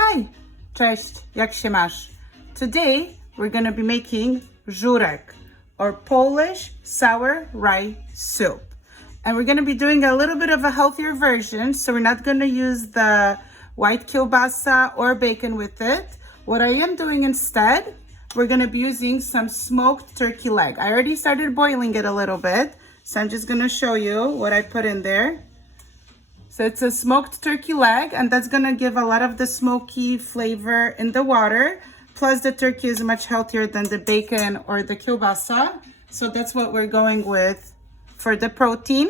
Hi, cześć, jak się masz? Today we're going to be making Zurek, or Polish sour rye soup. And we're going to be doing a little bit of a healthier version, so we're not going to use the white kielbasa or bacon with it. What I am doing instead, we're going to be using some smoked turkey leg. I already started boiling it a little bit, so I'm just going to show you what I put in there. So it's a smoked turkey leg, and that's gonna give a lot of the smoky flavor in the water. Plus the turkey is much healthier than the bacon or the kielbasa. So that's what we're going with for the protein.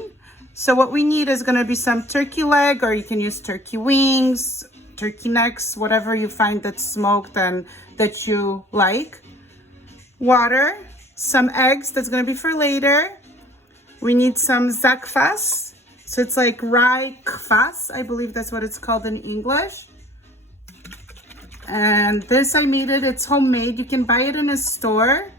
So what we need is gonna be some turkey leg, or you can use turkey wings, turkey necks, whatever you find that's smoked and that you like. Water, some eggs, that's gonna be for later. We need some zakwas. So it's like rye kvass, I believe that's what it's called in English. And this, I made it, it's homemade. You can buy it in a store,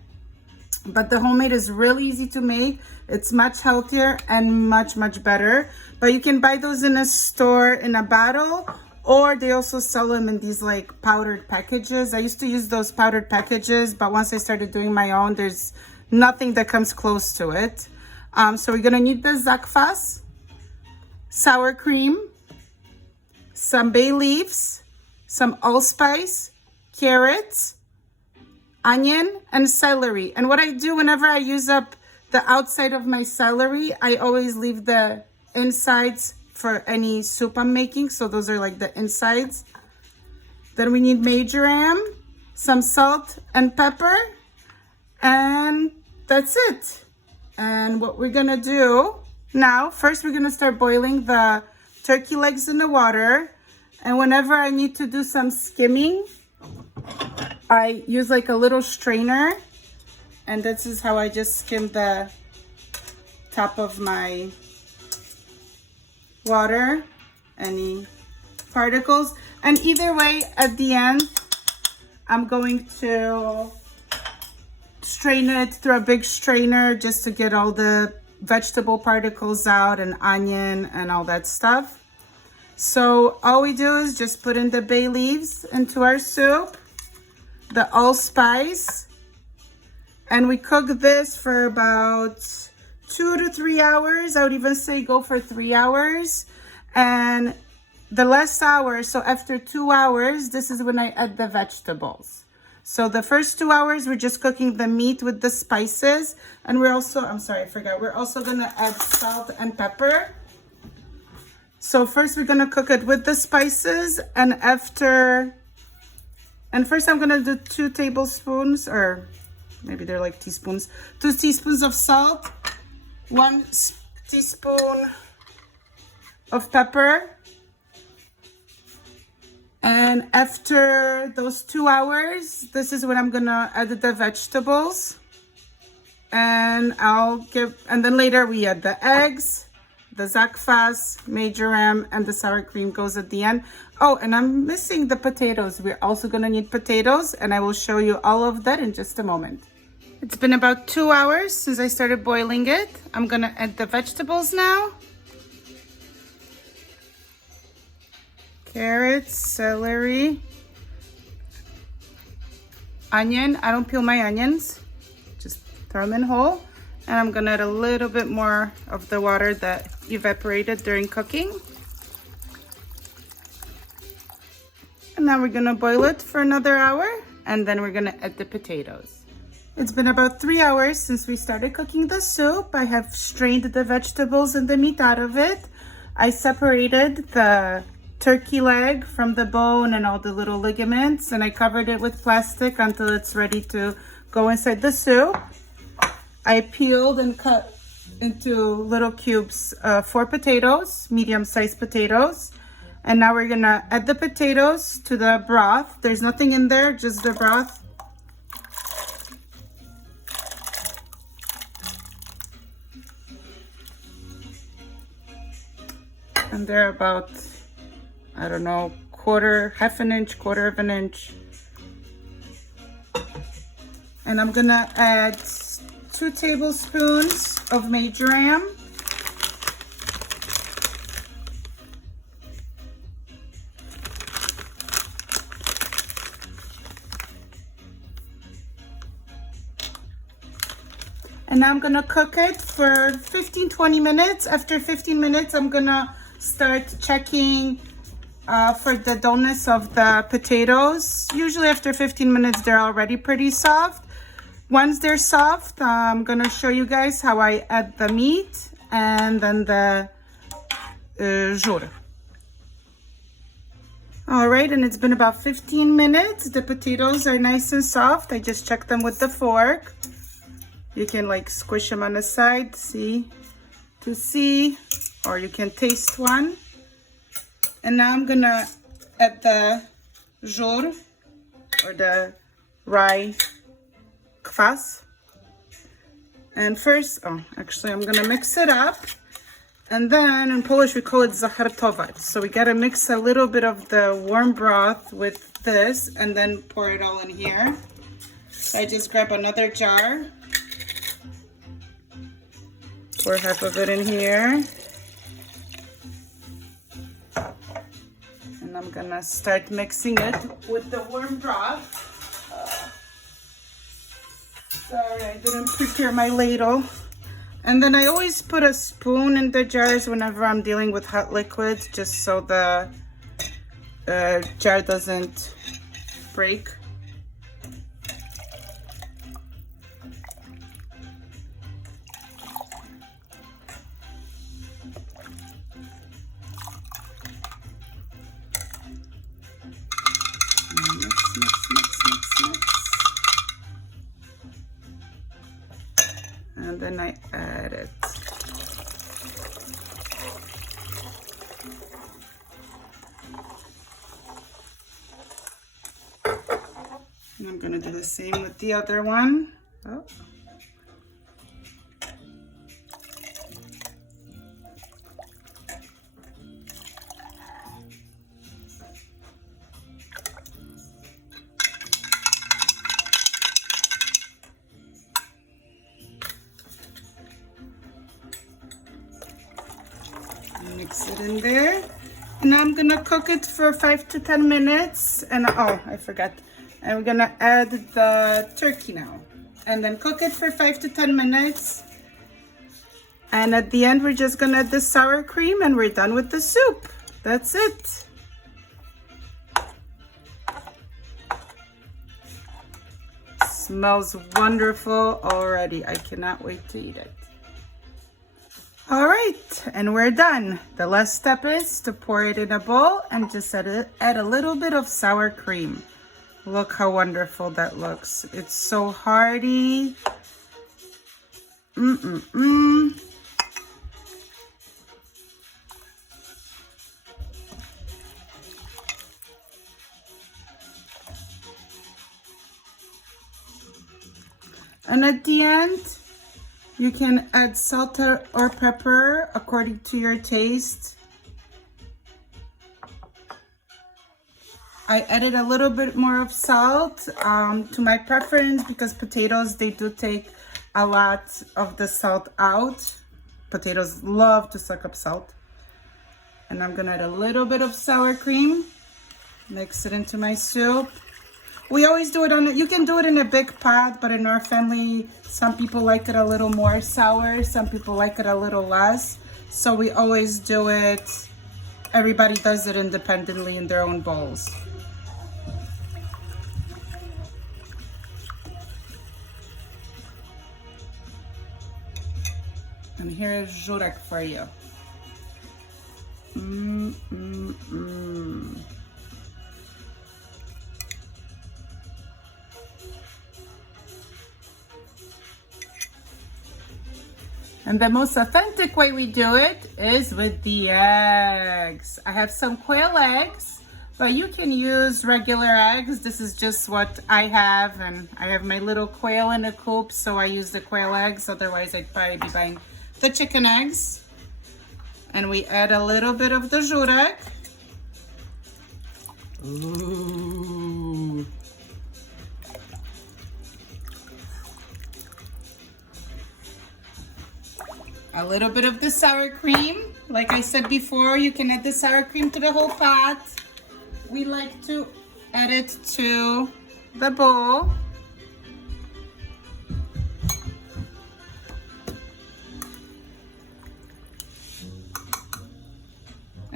but the homemade is really easy to make. It's much healthier and much, much better. But you can buy those in a store in a bottle, or they also sell them in these like powdered packages. I used to use those powdered packages, but once I started doing my own, there's nothing that comes close to it. So we're gonna need the zakwas, sour cream, some bay leaves, some allspice, carrots, onion, and celery. And what I do whenever I use up the outside of my celery, I always leave the insides for any soup I'm making. So those are like the insides. Then we need marjoram, some salt and pepper, and that's it. And what we're gonna do now, first we're gonna start boiling the turkey legs in the water. And whenever I need to do some skimming, I use like a little strainer. And this is how I just skim the top of my water, any particles. And either way, at the end, I'm going to strain it through a big strainer just to get all the vegetable particles out and onion and all that stuff. So all we do is just put in the bay leaves into our soup, the allspice, and we cook this for about 2 to 3 hours. I would even say go for 3 hours. And the last hour, so after 2 hours, this is when I add the vegetables. So the first 2 hours, we're just cooking the meat with the spices. And we're also, I'm sorry, I forgot. We're also gonna add salt and pepper. So first we're gonna cook it with the spices, and first I'm gonna do 2 tablespoons, or maybe they're like teaspoons, 2 teaspoons of salt, 1 teaspoon of pepper. And after those 2 hours, this is when I'm gonna add the vegetables. And and then later we add the eggs, the zakwas, marjoram, and the sour cream goes at the end. Oh, and I'm missing the potatoes. We're also gonna need potatoes, and I will show you all of that in just a moment. It's been about 2 hours since I started boiling it. I'm gonna add the vegetables now. Carrots, celery, onion. I don't peel my onions, just throw them in whole. And I'm gonna add a little bit more of the water that evaporated during cooking. And now we're gonna boil it for another hour, and then we're gonna add the potatoes. It's been about 3 hours since we started cooking the soup. I have strained the vegetables and the meat out of it. I separated the turkey leg from the bone and all the little ligaments, and I covered it with plastic until it's ready to go inside the soup. I peeled and cut into little cubes 4 potatoes, medium-sized potatoes. And now we're gonna add the potatoes to the broth. There's nothing in there, just the broth. And they're about, I don't know, half an inch, quarter of an inch. And I'm gonna add 2 tablespoons of marjoram, And now I'm gonna cook it for 15-20 minutes. After 15 minutes, I'm gonna start checking for the doneness of the potatoes. Usually after 15 minutes, they're already pretty soft. Once they're soft, I'm gonna show you guys how I add the meat and then the żur. All right, and it's been about 15 minutes. The potatoes are nice and soft. I just checked them with the fork. You can like squish them on the side, to see, or you can taste one. And now I'm gonna add the żur, or the rye kvass. And first, actually I'm gonna mix it up. And then in Polish we call it zahartować. So we gotta mix a little bit of the warm broth with this and then pour it all in here. So I just grab another jar. Pour half of it in here. And I'm gonna start mixing it with the warm broth. Sorry, I didn't prepare my ladle. And then I always put a spoon in the jars whenever I'm dealing with hot liquids, just so the jar doesn't break. And then I add it. And I'm gonna do the same with the other one. Oh. Mix it in there. And now I'm gonna cook it for 5 to 10 minutes. And I forgot. And we're gonna add the turkey now. And then cook it for 5 to 10 minutes. And at the end, we're just gonna add the sour cream and we're done with the soup. That's it. Smells wonderful already. I cannot wait to eat it. All right, and we're done. The last step is to pour it in a bowl and just add a little bit of sour cream. Look how wonderful that looks. It's so hearty. And at the end, you can add salt or pepper according to your taste. I added a little bit more of salt to my preference because potatoes, they do take a lot of the salt out. Potatoes love to suck up salt. And I'm gonna add a little bit of sour cream. Mix it into my soup. We always do it you can do it in a big pot, but in our family, some people like it a little more sour, some people like it a little less. So we always do it, everybody does it independently in their own bowls. And here is Zurek for you. And the most authentic way we do it is with the eggs. I have some quail eggs, but you can use regular eggs. This is just what I have, and I have my little quail in a coop, so I use the quail eggs. Otherwise, I'd probably be buying the chicken eggs. And we add a little bit of the Zurek. Ooh. A little bit of the sour cream. Like I said before, you can add the sour cream to the whole pot. We like to add it to the bowl.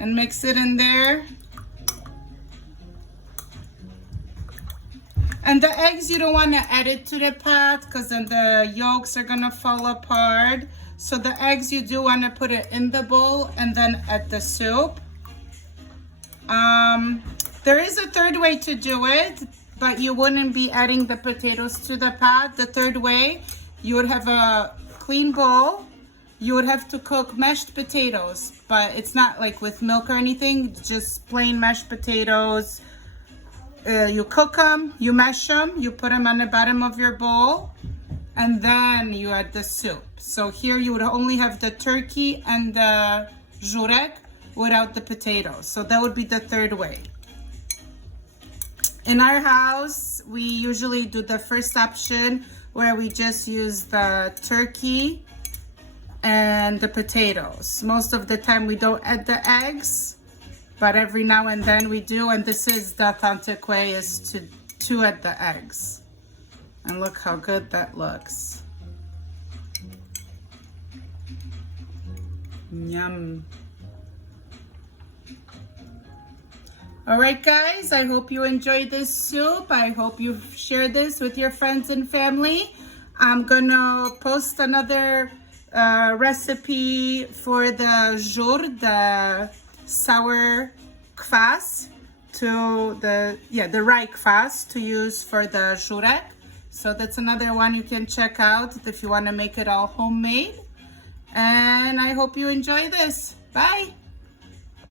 and mix it in there. And the eggs, you don't want to add it to the pot because then the yolks are gonna fall apart. So the eggs, you do want to put it in the bowl and then add the soup. There is a third way to do it, but you wouldn't be adding the potatoes to the pot. The third way, you would have a clean bowl. You would have to cook mashed potatoes, but it's not like with milk or anything, just plain mashed potatoes. You cook them, you mash them, you put them on the bottom of your bowl, and then you add the soup. So here you would only have the turkey and the Zurek without the potatoes. So that would be the third way. In our house, we usually do the first option where we just use the turkey and the potatoes. Most of the time we don't add the eggs, but every now and then we do, and this is the authentic way, is to add the eggs. And look how good that looks. Yum. All right, guys, I hope you enjoyed this soup. I hope you share this with your friends and family. I'm gonna post another recipe for the jour, the sour kvass, to the rye kvass to use for the Zurek. So that's another one you can check out if you want to make it all homemade. And I hope you enjoy this. Bye.